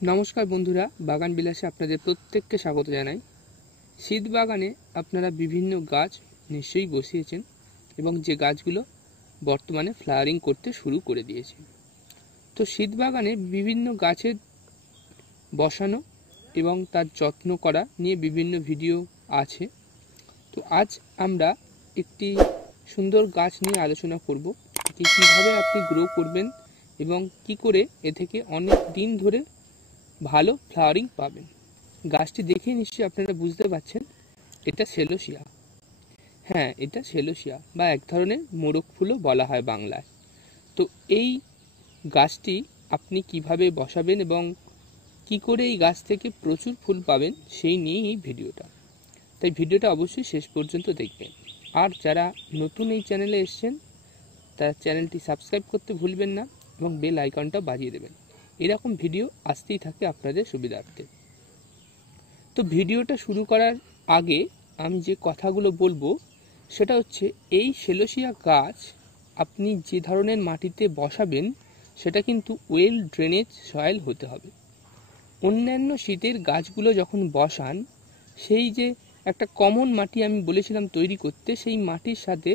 নমস্কার বন্ধুরা, বাগান বিলাসে আপনাদের প্রত্যেককে স্বাগত জানাই। শীত বাগানে আপনারা বিভিন্ন গাছ নিশ্চয়ই বসিয়েছেন এবং যে গাছগুলো বর্তমানে ফ্লাওয়ারিং করতে শুরু করে দিয়েছে। তো শীত বাগানে বিভিন্ন গাছের বসানো এবং তার যত্ন করা নিয়ে বিভিন্ন ভিডিও আছে। তো আজ আমরা একটি সুন্দর গাছ নিয়ে আলোচনা করব, কীভাবে আপনি গ্রো করবেন এবং কি করে এ থেকে অনেক দিন ধরে ভালো ফ্লাওয়ারিং পাবেন। গাছটি দেখে নিশ্চয়ই আপনারা বুঝতে পারছেন এটা সেলোসিয়া। হ্যাঁ, এটা সেলোসিয়া বা এক ধরনের মোরগ ফুলও বলা হয় বাংলায়। তো এই গাছটি আপনি কিভাবে বসাবেন এবং কি করে এই গাছ থেকে প্রচুর ফুল পাবেন সেই নিয়েই এই ভিডিওটা। তাই ভিডিওটা অবশ্যই শেষ পর্যন্ত দেখবেন। আর যারা নতুন এই চ্যানেলে এসেছেন তারা চ্যানেলটি সাবস্ক্রাইব করতে ভুলবেন না এবং বেল আইকনটা বাজিয়ে দেবেন। এরকম ভিডিও আসতেই থাকে আপনাদের সুবিধার্থে। তো ভিডিওটা শুরু করার আগে আমি যে কথাগুলো বলবো সেটা হচ্ছে, এই সেলোসিয়া গাছ আপনি যে ধরনের মাটিতে বসাবেন সেটা কিন্তু ওয়েল ড্রেনেজ সয়েল হতে হবে। অন্যান্য শীতের গাছগুলো যখন বসান সেই যে একটা কমন মাটি আমি বলেছিলাম তৈরি করতে, সেই মাটির সাথে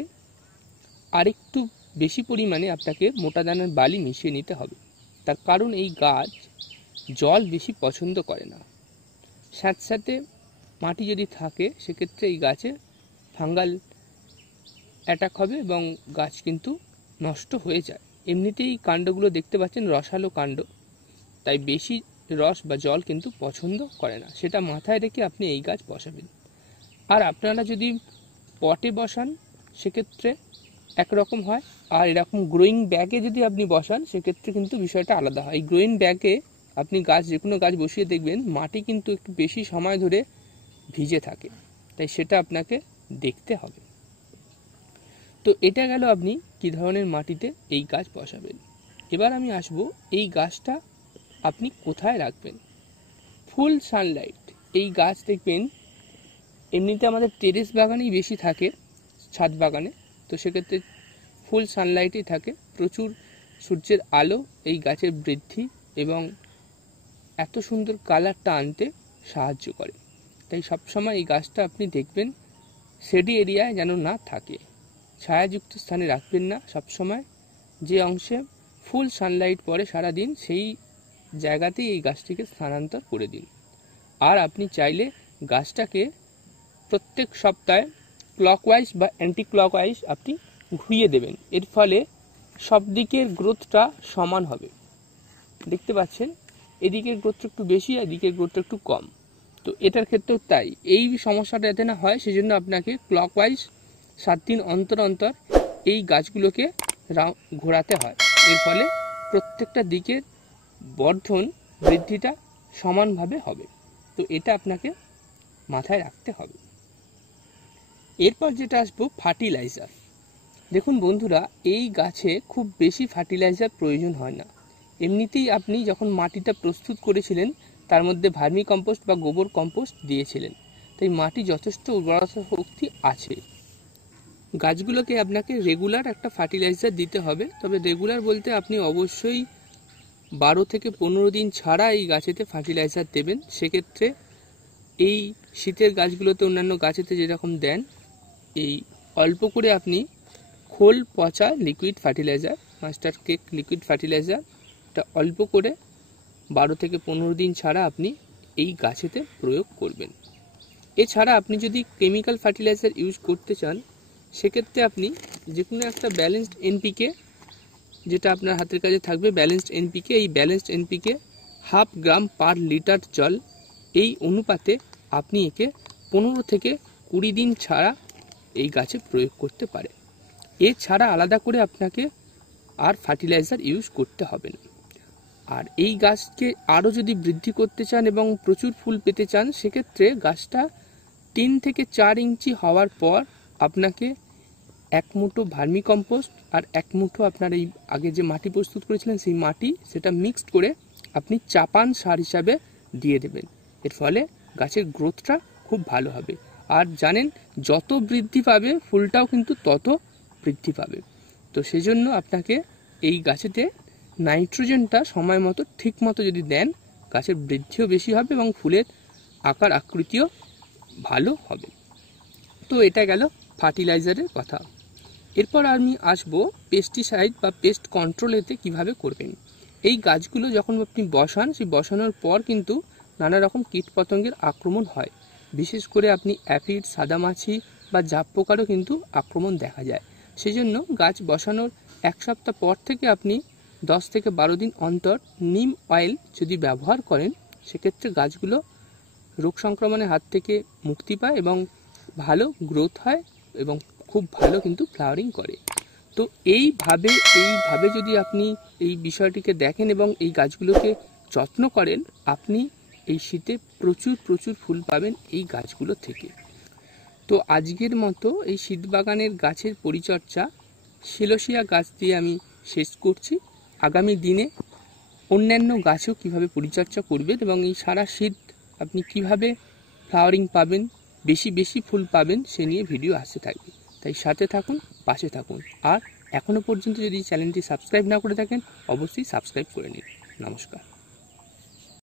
আরেকটু বেশি পরিমাণে আপনাকে মোটা দানার বালি মিশিয়ে নিতে হবে। তার কারণ এই গাছ জল বেশি পছন্দ করে না। সাথে সাথে মাটি যদি থাকে সেক্ষেত্রে এই গাছে ফাঙ্গাল অ্যাটাক হবে এবং গাছ কিন্তু নষ্ট হয়ে যায়। এমনিতেই কাণ্ডগুলো দেখতে পাচ্ছেন রসালো কাণ্ড, তাই বেশি রস বা জল কিন্তু পছন্দ করে না। সেটা মাথায় রেখে আপনি এই গাছ বসাবেন। আর আপনারা যদি পটে বসান সেক্ষেত্রে একরকম হয়, আর এরকম গ্রোয়িং ব্যাগে যদি আপনি বসান সেক্ষেত্রে কিন্তু বিষয়টা আলাদা হয়। এই গ্রোয়িং ব্যাগে আপনি গাছ যে কোনো গাছ বসিয়ে দেখবেন মাটি কিন্তু একটু বেশি সময় ধরে ভিজে থাকে, তাই সেটা আপনাকে দেখতে হবে। তো এটা গেল আপনি কি ধরনের মাটিতে এই গাছ বসাবেন। এবার আমি আসব এই গাছটা আপনি কোথায় রাখবেন। ফুল সানলাইট এই গাছ দেখবেন এমনিতে আমাদের টেরেস বাগানেই বেশি থাকে, ছাদ বাগানে। তো সেক্ষেত্রে ফুল সানলাইটেই থাকে। প্রচুর সূর্যের আলো এই গাছের বৃদ্ধি এবং এত সুন্দর কালারটা আনতে সাহায্য করে। তাই সবসময় এই গাছটা আপনি দেখবেন শেডি এরিয়ায় যেন না থাকে, ছায়াযুক্ত স্থানে রাখবেন না। সবসময় যে অংশে ফুল সানলাইট পড়ে সারাদিন সেই জায়গাতেই এই গাছটিকে স্থানান্তর করে দিন। আর আপনি চাইলে গাছটাকে প্রত্যেক সপ্তাহে ক্লকওয়াইজ বা অ্যান্টি ক্লকওয়াইজ আপনি ঘুরিয়ে দেবেন। এর ফলে সব দিকের গ্রোথটা সমান হবে। দেখতে পাচ্ছেন এদিকের গ্রোথটা একটু বেশি, এদিকের গ্রোথটা একটু কম। তো এটার ক্ষেত্রেও তাই, এই সমস্যাটা যাতে না হয় সেজন্য আপনাকে ক্লকওয়াইজ 7 দিন অন্তর অন্তর এই গাছগুলোকে ঘোরাতে হয়। এর ফলে প্রত্যেকটা দিকের বর্ধন বৃদ্ধিটা সমানভাবে হবে। তো এটা আপনাকে মাথায় রাখতে হবে। এরপর যেটা আসবো ফার্টিলাইজার। দেখুন বন্ধুরা, এই গাছে খুব বেশি ফার্টিলাইজার প্রয়োজন হয় না। এমনিতেই আপনি যখন মাটিটা প্রস্তুত করেছিলেন তার মধ্যে ভার্মি কম্পোস্ট বা গোবর কম্পোস্ট দিয়েছিলেন, তাই মাটি যথেষ্ট উর্বরতা শক্তি আছে। গাছগুলোকে আপনাকে রেগুলার একটা ফার্টিলাইজার দিতে হবে। তবে রেগুলার বলতে আপনি অবশ্যই 12 থেকে 15 দিন ছাড়া এই গাছেতে ফার্টিলাইজার দেবেন। সেক্ষেত্রে এই শীতের গাছগুলোতে অন্যান্য গাছেতে যেরকম দেন, এই অল্প করে আপনি খোল পচা liquid fertiliser, master cake liquid fertiliser, এটা অল্প করে 12 থেকে 15 দিন ছাড়া আপনি এই গাছেতে প্রয়োগ করবেন। এছাড়া আপনি যদি কেমিক্যাল ফার্টিলাইজার ইউজ করতে চান সেক্ষেত্রে আপনি যে কোনো একটা ব্যালেন্সড এনপিকে, যেটা আপনার হাতের কাছে থাকবে ব্যালেন্সড এনপিকে, এই ব্যালেন্সড এনপিকে 1/2 গ্রাম পার লিটার জল, এই অনুপাতে আপনি একে 15 থেকে 20 দিন ছাড়া এই গাছে প্রয়োগ করতে পারেন। এছাড়া আলাদা করে আপনাকে আর ফার্টিলাইজার ইউজ করতে হবে না। আর এই গাছকে আরও যদি বৃদ্ধি করতে চান এবং প্রচুর ফুল পেতে চান সেক্ষেত্রে গাছটা 3 থেকে 4 ইঞ্চি হওয়ার পর আপনাকে 1 মুঠো ভার্মি কম্পোস্ট আর 1 মুঠো আপনার এই আগে যে মাটি প্রস্তুত করেছিলেন সেই মাটি, সেটা মিক্সড করে আপনি চাপান সার হিসাবে দিয়ে দেবেন। এর ফলে গাছের গ্রোথটা খুব ভালো হবে। আর জানেন যত বৃদ্ধি পাবে ফুলটাও কিন্তু তত বৃদ্ধি পাবে। তো সেজন্য আপনাকে এই গাছেতে নাইট্রোজেনটা সময় মতো ঠিক মতো যদি দেন গাছের বৃদ্ধিও বেশি হবে এবং ফুলের আকার আকৃতিও ভালো হবে। তো এটা গেল ফার্টিলাইজারের কথা। এরপর আমি আসবো পেস্টিসাইড বা পেস্ট কন্ট্রোল এতে কীভাবে করবেন। এই গাছগুলো যখন আপনি বসান, সেই বসানোর পর কিন্তু নানা রকম কীটপতঙ্গের আক্রমণ হয়। বিশেষ করে আপনি অ্যাফিড, সাদামাছি বা জাপ পোকারও কিন্তু আক্রমণ দেখা যায়। সেই জন্য গাছ বসানোর 1 সপ্তাহ পর থেকে আপনি 10 থেকে 12 দিন অন্তর নিম অয়েল যদি ব্যবহার করেন, সেক্ষেত্রে গাছগুলো রোগ সংক্রমণের হাত থেকে মুক্তি পায় এবং ভালো গ্রোথ হয় এবং খুব ভালো কিন্তু ফ্লাওয়ারিং করে। তো এইভাবে যদি আপনি এই বিষয়টিকে দেখেন এবং এই গাছগুলোকে যত্ন করেন, আপনি এই শীতে প্রচুর ফুল পাবেন এই গাছগুলো থেকে। তো আজকের মতো এই শীত বাগানের গাছের পরিচর্যা সেলোসিয়া গাছ দিয়ে আমি শেষ করছি। আগামী দিনে অন্যান্য গাছও কিভাবে পরিচর্যা করবেন এবং এই সারা শীত আপনি কিভাবে ফ্লাওয়ারিং পাবেন, বেশি ফুল পাবেন, সে নিয়ে ভিডিও আসতে থাকবে। তাই সাথে থাকুন, পাশে থাকুন। আর এখনও পর্যন্ত যদি চ্যানেলটি সাবস্ক্রাইব না করে থাকেন, অবশ্যই সাবস্ক্রাইব করে নিন। নমস্কার।